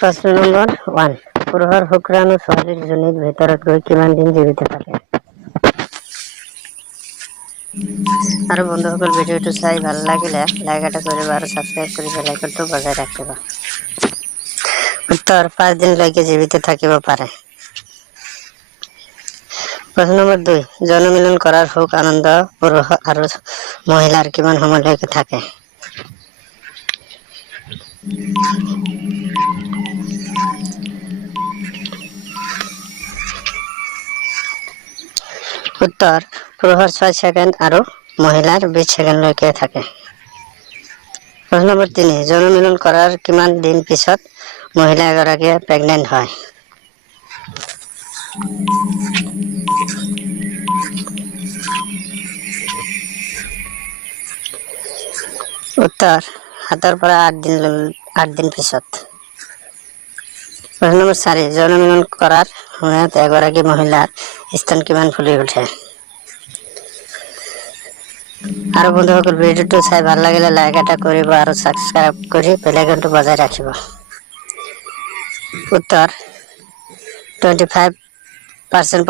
প্ৰশ্ন নম্বৰ 1 পুৰুষৰ শুক্ৰাণু ছোৱালীৰ যোনিৰ ভিতৰত গৈ কিমান দিন জীৱিত থাকে? আৰু বন্ধুসকল ভিডিঅ'টো চাই ভাল লাগিলে লাইক এটা কৰিব আৰু সাবস্ক্ৰাইব কৰি বেল আইকনটো বজাই ৰাখিব। উত্তৰ 5 দিনলৈকে জীৱিত থাকিব পাৰে। প্ৰশ্ন নম্বৰ 2 যৌন মিলন কৰাৰ সুখ আনন্দ পুৰুষ আৰু মহিলাৰ কিমান সময়লৈকে থাকে? উত্তৰ পুৰুষৰ 6 ছেকেণ্ড আৰু মহিলাৰ 20 ছেকেণ্ডলৈকে থাকে। প্ৰশ্ন নম্বৰ 3 যৌন মিলন কৰাৰ কিমান দিন পিছত মহিলা এগৰাকীয়ে প্ৰেগনেন্ট হয়? উত্তৰ 7 পৰা 8 দিন পিছত। প্ৰশ্ন নম্বৰ 4 যৌন মিলন কৰাৰ সময়ত এগৰাকী মহিলাৰ স্তন কিমান ফুলি উঠে? আৰু বন্ধুসকল ভিডিঅ'টো চাই ভাল লাগিলে লাইক এটা কৰিব আৰু সাবস্ক্ৰাইব কৰি বেল আইকনটো বজাই ৰাখিব। উত্তৰ 25%